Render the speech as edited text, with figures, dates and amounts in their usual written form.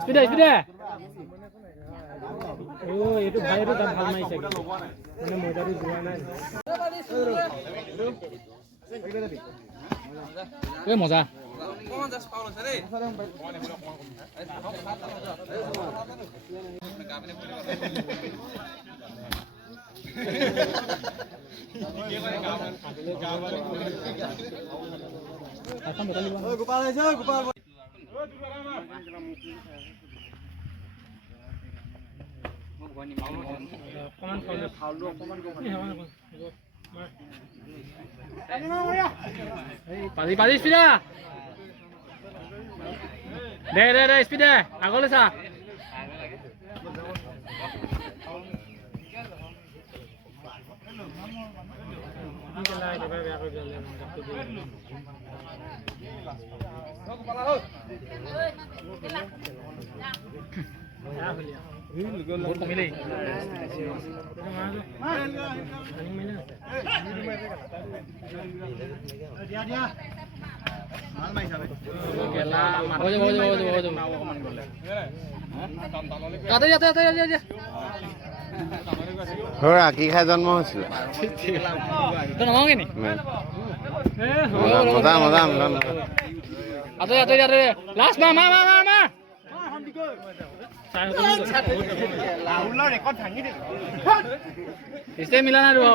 স্পিডে স্পিডে ও এইটো ভাই এইটো দাম ভাল মাৰিছে মানে মজাটো যোৱা নাই এই মজা গোপাল গোপাল পালি পালি স্পিডা দে দে দে স্পিডে আগলৈ চা বহুত কমিলেই কি খাই জন্ম হৈছিল মজা মজা লাষ্ট মা মা মা মা মা इससे मिला ना रुआ